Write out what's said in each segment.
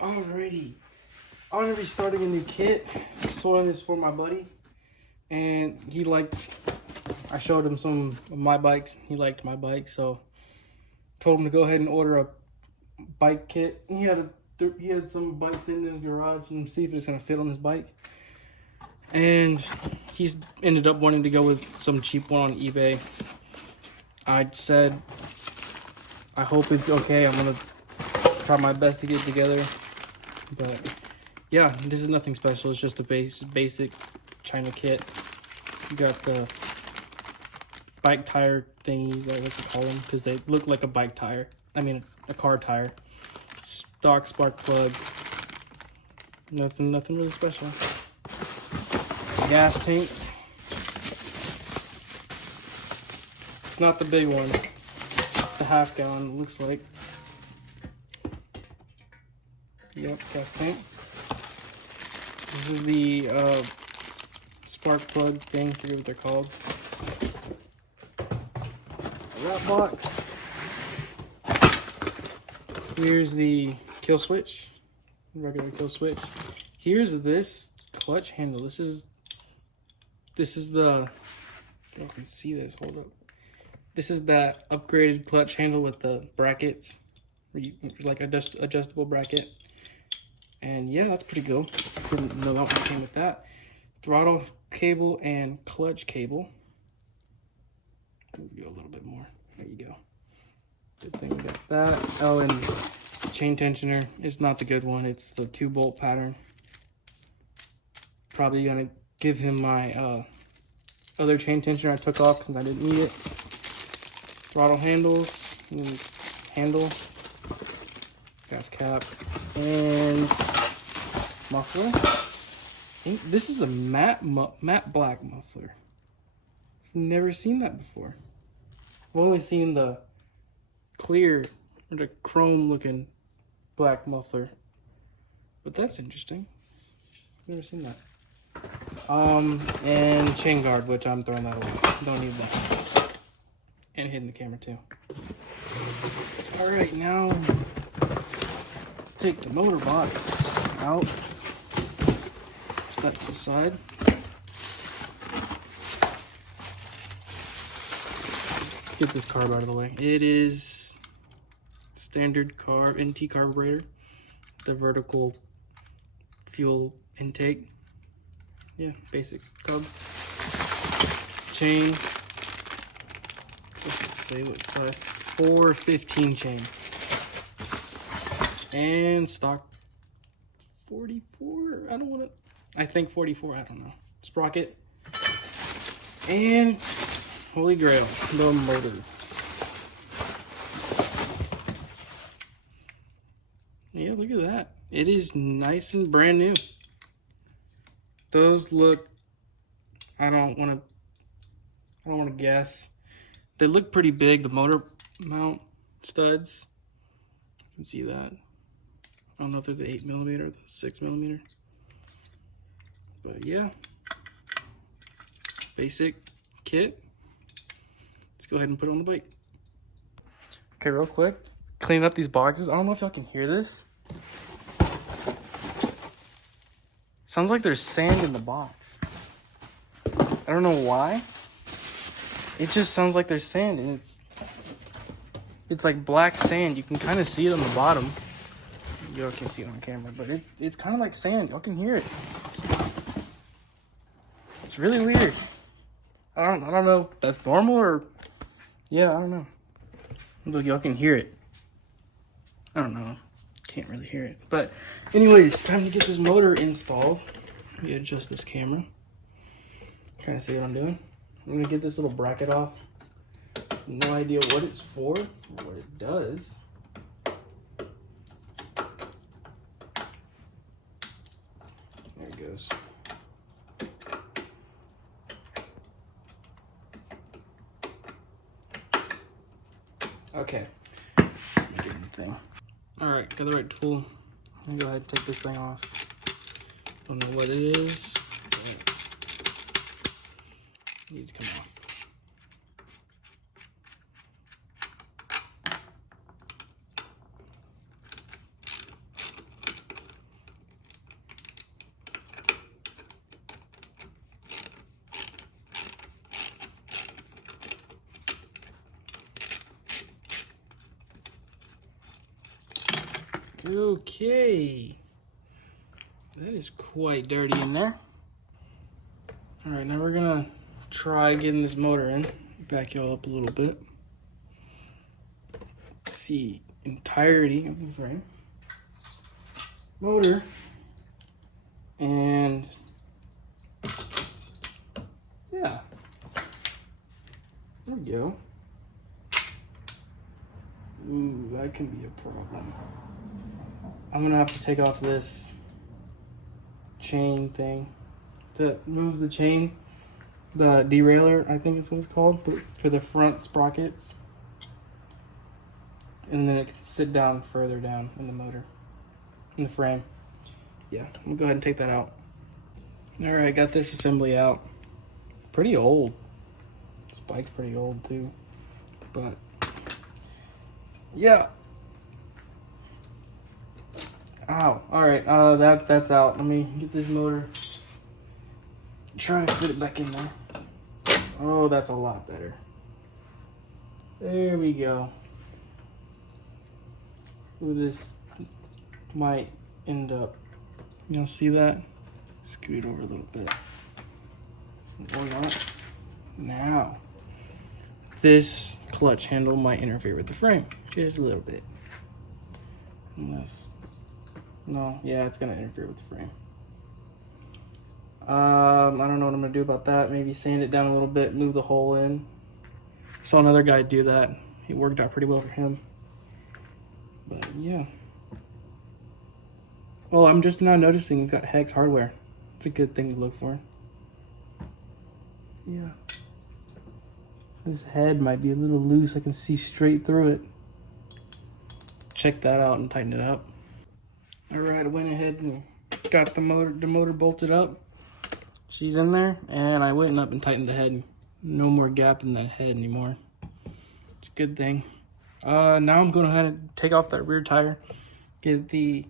Alrighty, I'm gonna be starting a new kit. Soiling this for my buddy, and he liked. I showed him some of my bikes. He liked my bike, so told him to go ahead and order a bike kit. He had some bikes in his garage and see if it's gonna fit on his bike. And he's ended up wanting to go with some cheap one on eBay. I said, I hope it's okay. I'm gonna try my best to get it together. But yeah, this is nothing special. It's just a basic China kit. You got the bike tire thingies, I like to call them, because they look like a bike tire. I mean, a car tire. Stock spark plug. Nothing really special. Gas tank. It's not the big one. It's the half gallon, it looks like. Yep, gas tank. This is the spark plug thing, I forget what they're called. That box. Here's the kill switch, regular kill switch. Here's this clutch handle. This is the, y'all can see this, hold up. This is that upgraded clutch handle with the brackets, like adjustable bracket. And yeah, that's pretty cool. Didn't know that one came with that. Throttle cable and clutch cable. Move you a little bit more. There you go. Good thing we got that. Oh, and chain tensioner. It's not the good one. It's the 2-bolt pattern. Probably gonna give him my other chain tensioner I took off since I didn't need it. Throttle handles. Handle. Gas cap. And muffler. I think this is a matte black muffler. I've never seen that before. I've only seen the clear or the chrome looking black muffler, but that's interesting. I've never seen that. And chain guard, which I'm throwing that away. Don't need that. And hitting the camera too. All right, now let's take the motor box out. Step to the side. Let's get this carb out of the way. It is standard carb, NT carburetor. The vertical fuel intake. Yeah, basic carb. Chain. Let's say what size? 415 chain. And stock 44. I don't want to. I think 44. I don't know. Sprocket. And holy grail, the motor. Yeah, look at that. It is nice and brand new. Those look, I don't want to guess. They look pretty big, the motor mount studs. You can see that. I don't know if they're the 8mm or the 6mm. But yeah. Basic kit. Let's go ahead and put it on the bike. Okay, real quick. Cleaning up these boxes. I don't know if y'all can hear this. Sounds like there's sand in the box. I don't know why. It just sounds like there's sand, and it's like black sand. You can kind of see it on the bottom. Y'all can't see it on camera, but it's kind of like sand. Y'all can hear it. It's really weird. I don't know if that's normal or, yeah, I don't know. Look, y'all can hear it. I don't know. Can't really hear it. But anyways, time to get this motor installed. Let me adjust this camera. Trying to see what I'm doing. I'm gonna get this little bracket off. No idea what it's for or what it does. There it goes. Okay. Get the thing. All right, got the right tool. I'm gonna go ahead and take this thing off. Don't know what it is. It needs to come off. Okay. That is quite dirty in there. All right, now we're gonna try getting this motor in. Back y'all up a little bit. See entirety of the frame. Motor. And yeah. There we go. Ooh, that can be a problem. I'm gonna have to take off this chain thing to move the chain, the derailleur, I think is what it's called, for the front sprockets. And then it can sit down further down in the motor, in the frame. Yeah, I'm gonna go ahead and take that out. All right, got this assembly out. Pretty old. This bike's pretty old too, but yeah. Ow. All right, that's out. Let me get this motor. Try to fit it back in there. Oh, that's a lot better. There we go. Ooh, this might end up. You'll see that? Scoot over a little bit. Or not. Now, this clutch handle might interfere with the frame just a little bit. Unless, no, yeah, it's gonna interfere with the frame. I don't know what I'm gonna do about that. Maybe sand it down a little bit, move the hole in. Saw another guy do that. It worked out pretty well for him. But yeah. Well, I'm just now noticing he's got Hex hardware. It's a good thing to look for. Yeah. This head might be a little loose. I can see straight through it. Check that out and tighten it up. All right, I went ahead and got the motor bolted up. She's in there, and I went up and tightened the head. No more gap in that head anymore. It's a good thing. Now I'm going ahead and take off that rear tire, get the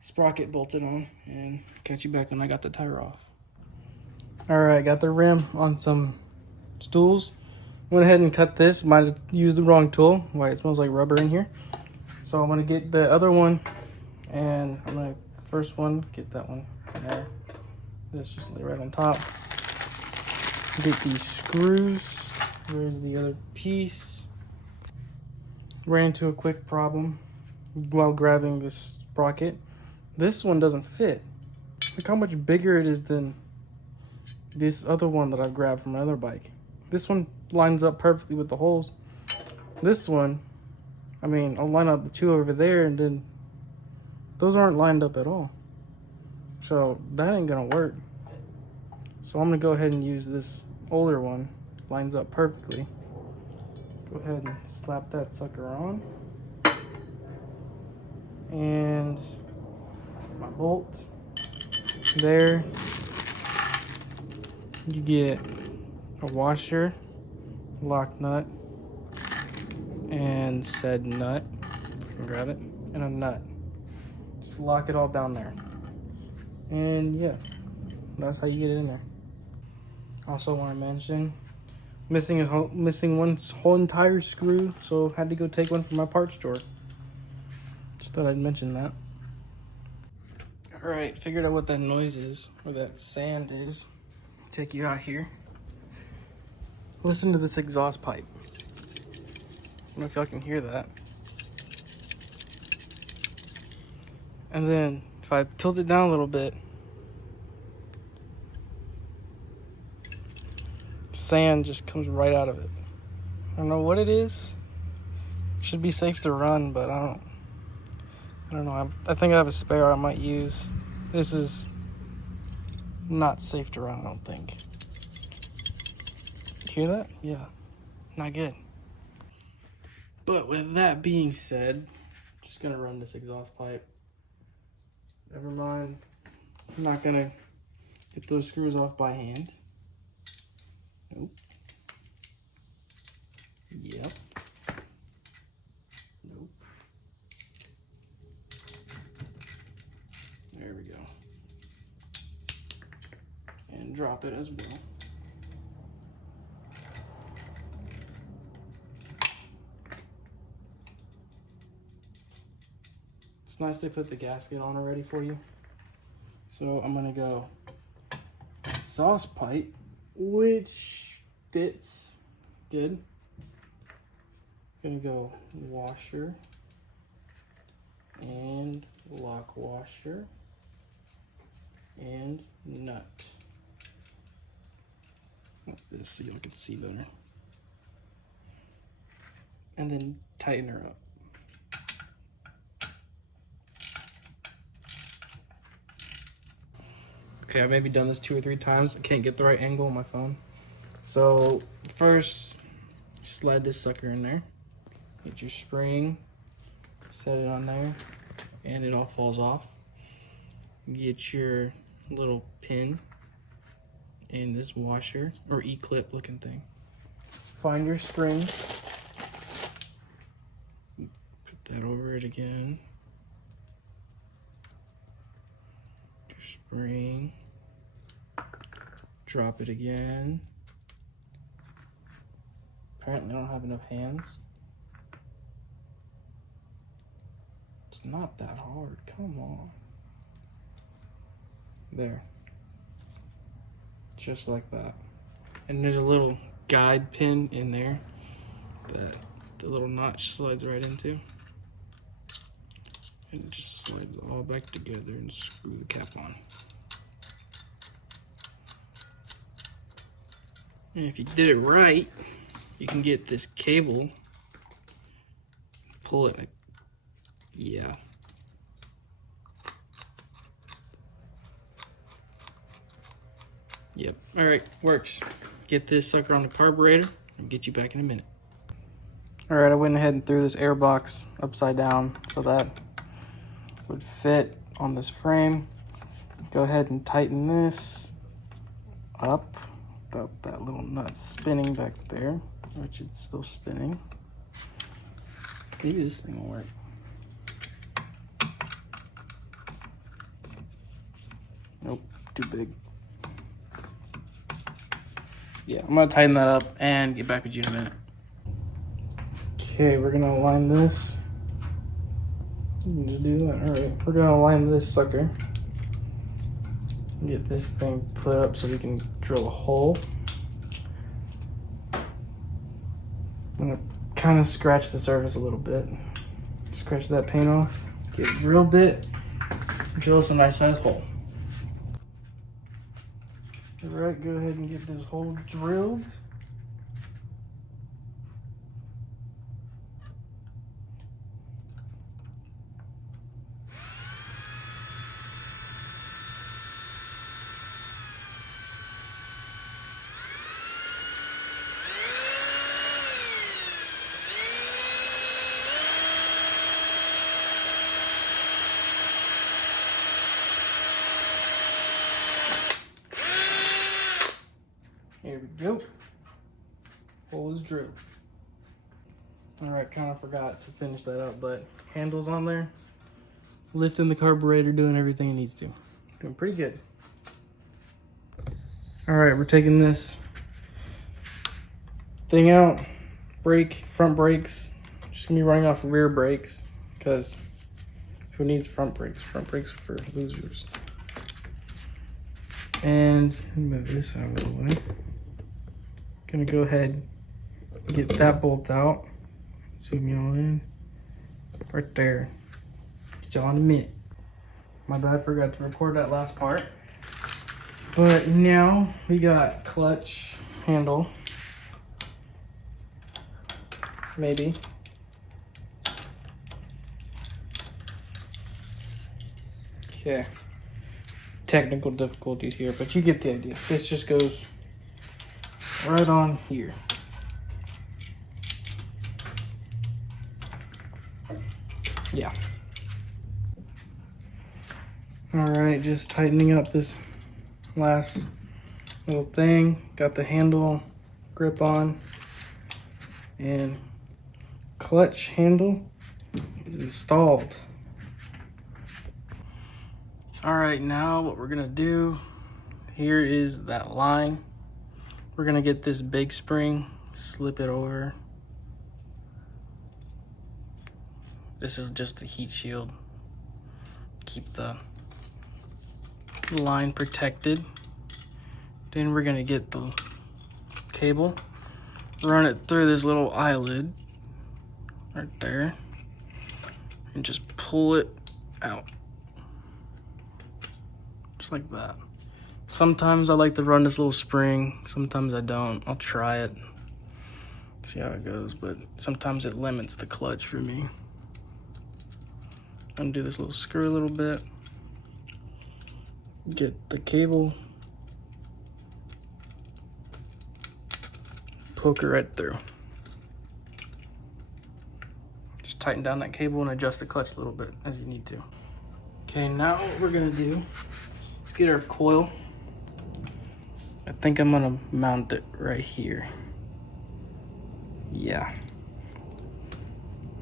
sprocket bolted on, and catch you back when I got the tire off. All right, got the rim on some stools. Went ahead and cut this. Might have used the wrong tool. Why it smells like rubber in here. So I'm gonna get the other one, and I'm gonna first one get that one there. This just lay right on top. Get these screws. Where's the other piece? Ran into a quick problem while grabbing this sprocket. This one doesn't fit. Look how much bigger it is than this other one that I've grabbed from my other bike. This one lines up perfectly with the holes. This one, I mean, I'll line up the two over there, and then those aren't lined up at all. So that ain't gonna work. So I'm gonna go ahead and use this older one. Lines up perfectly. Go ahead and slap that sucker on. And my bolt there. You get a washer, lock nut, and said nut, if you can grab it, and a nut. Just lock it all down there. And yeah, that's how you get it in there. Also want to mention, missing one whole entire screw, so had to go take one from my parts store. Just thought I'd mention that. All right, figured out what that noise is, or that sand is. Take you out here. Listen to this exhaust pipe. I don't know if y'all can hear that. And then if I tilt it down a little bit, sand just comes right out of it. I don't know what it is. Should be safe to run, but I don't know. I think I have a spare I might use. This is not safe to run, I don't think. Hear that? Yeah, not good. But with that being said, just gonna run this exhaust pipe. Never mind. I'm not gonna get those screws off by hand. Nope. Yep. Nope. There we go. And drop it as well. It's nice they put the gasket on already for you. So I'm gonna go exhaust pipe, which fits good. Gonna go washer and lock washer and nut. Like this so you can see better. And then tighten her up. Okay, I've maybe done this 2 or 3 times. I can't get the right angle on my phone. So first, slide this sucker in there. Get your spring, set it on there, and it all falls off. Get your little pin in this washer, or E-clip looking thing. Find your spring. Put that over it again. Your spring. Drop it again. Apparently I don't have enough hands. It's not that hard, come on. There. Just like that. And there's a little guide pin in there that the little notch slides right into. And it just slides all back together and screw the cap on. And if you did it right, you can get this cable, pull it, yeah. Yep, all right, works. Get this sucker on the carburetor and get you back in a minute. All right, I went ahead and threw this air box upside down so that would fit on this frame. Go ahead and tighten this up without that little nut spinning back there, which it's still spinning. Maybe this thing will work. Nope, too big. Yeah, I'm gonna tighten that up and get back with you in a minute. Okay, we're gonna align this. Just do that. All right, we're gonna align this sucker. Get this thing put up so we can drill a hole. I'm gonna kind of scratch the surface a little bit. Scratch that paint off. Get a drill bit. Drill us a nice sized hole. All right, go ahead and get this hole drilled. Here we go. Hole is drilled. All right, kind of forgot to finish that up, but handles on there. Lifting the carburetor, doing everything it needs to. Doing pretty good. All right, we're taking this thing out. Brake, front brakes. Just gonna be running off rear brakes because who needs front brakes? Front brakes for losers. And move this out of the way. Gonna go ahead and get that bolt out. Zoom y'all in. Right there. Get y'all in a minute. My bad, forgot to record that last part. But now we got clutch handle. Maybe. Okay. Technical difficulties here, but you get the idea. This just goes right on here. Yeah. All right, just tightening up this last little thing. Got the handle grip on, and clutch handle is installed. All right, now what we're gonna do, here is that line. We're gonna get this big spring, slip it over. This is just a heat shield. keep the line protected. Then we're gonna get the cable, run it through this little eyelid right there, and just pull it out. Just like that. Sometimes I like to run this little spring, sometimes I don't. I'll try it, see how it goes, but sometimes it limits the clutch for me. Undo this little screw a little bit, get the cable, poke it right through. Just tighten down that cable and adjust the clutch a little bit as you need to. Okay, now what we're gonna do is get our coil. I think I'm gonna mount it right here. Yeah,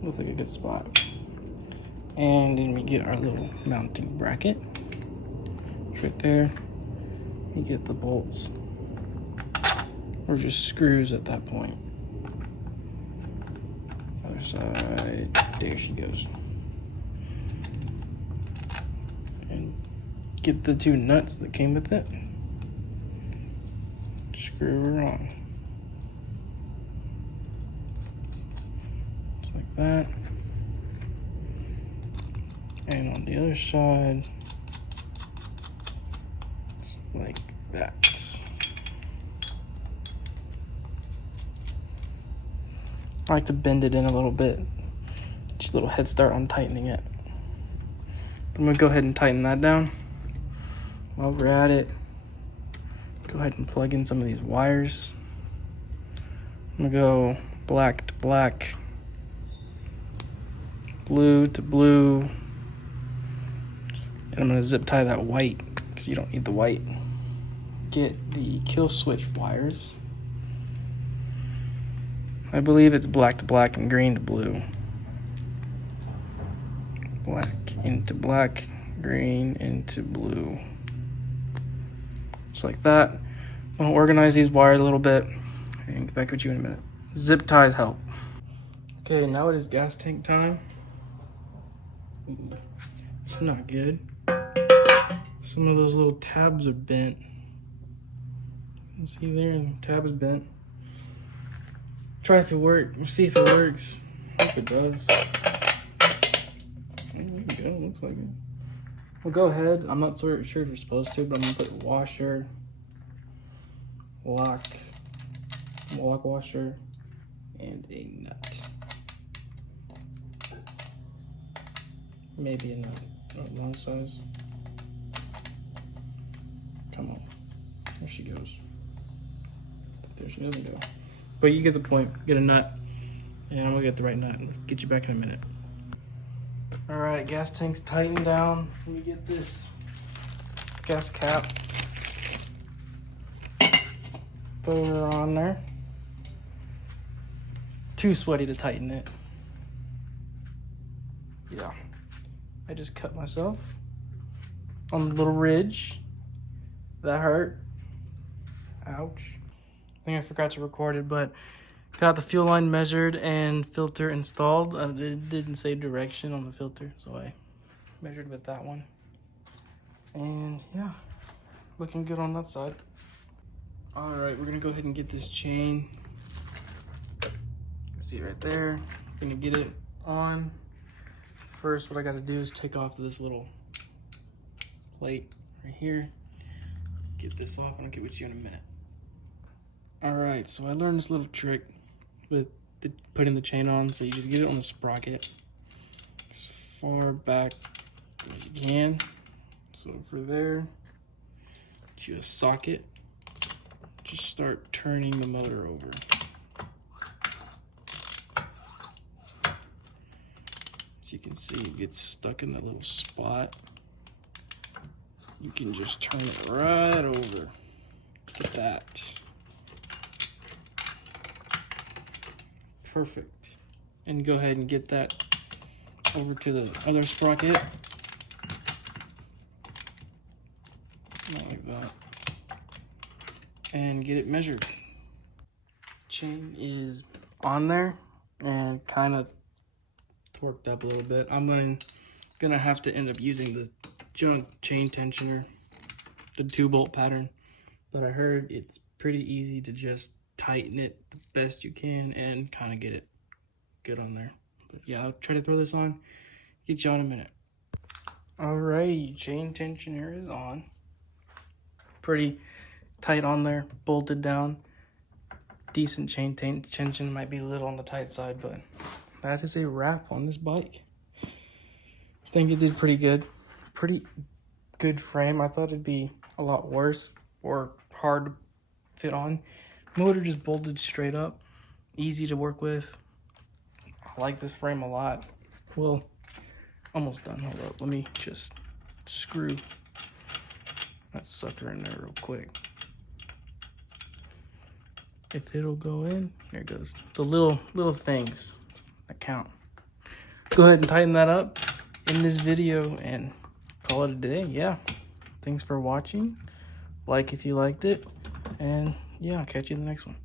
looks like a good spot. And then we get our little mounting bracket. It's right there. You get the bolts, or just screws at that point. Other side, there she goes. And get the 2 nuts that came with it. Screw her on. Just like that. And on the other side, just like that. I like to bend it in a little bit. Just a little head start on tightening it. I'm gonna go ahead and tighten that down. While we're at it, go ahead and plug in some of these wires. I'm gonna go black to black, blue to blue, and I'm gonna zip tie that white because you don't need the white. Get the kill switch wires. I believe it's black to black and green to blue. Black into black, green into blue. Just like that. I'm gonna organize these wires a little bit and get back with you in a minute. Zip ties help. Okay, now it is gas tank time. It's not good. Some of those little tabs are bent. You see there, the tab is bent. Try if it works. We'll see if it works. I hope it does. There we go, looks like it. Well, go ahead. I'm not sure if you're supposed to, but I'm gonna put washer, lock washer, and a nut. Maybe a nut, long size. Come on, there she goes. There she doesn't go. But you get the point. Get a nut, and I'm gonna get the right nut and get you back in a minute. All right, gas tank's tightened down. Let me get this gas cap. Throw her on there. Too sweaty to tighten it. Yeah, I just cut myself on the little ridge. That hurt. Ouch. I think I forgot to record it, but got the fuel line measured and filter installed. It didn't say direction on the filter, so I measured with that one. And yeah, looking good on that side. All right, we're gonna go ahead and get this chain. You can see it right there. Gonna get it on. First, what I gotta do is take off this little plate right here. Get this off, and I'll get with you in a minute. All right, so I learned this little trick with putting the chain on. So you just get it on the sprocket as far back as you can. So for there, get you a socket. Just start turning the motor over. As you can see, it gets stuck in that little spot. You can just turn it right over. Look at that. Perfect. And go ahead and get that over to the other sprocket. Not like that. And get it measured. Chain is on there and kind of torqued up a little bit. I'm gonna have to end up using junk chain tensioner, the 2-bolt pattern, but I heard it's pretty easy to just tighten it the best you can and kind of get it good on there. But yeah, I'll try to throw this on, get you on in a minute. Alrighty, chain tensioner is on. Pretty tight on there, bolted down. Decent chain tension, might be a little on the tight side, but that is a wrap on this bike. I think it did pretty good. Pretty good frame. I thought it'd be a lot worse or hard to fit on. Motor just bolted straight up. Easy to work with. I like this frame a lot. Well, almost done. Hold up. Let me just screw that sucker in there real quick. If it'll go in, there it goes. The little things that count. Go ahead and tighten that up in this video and call it a day. Yeah, thanks for watching. Like if you liked it, and yeah, I'll catch you in the next one.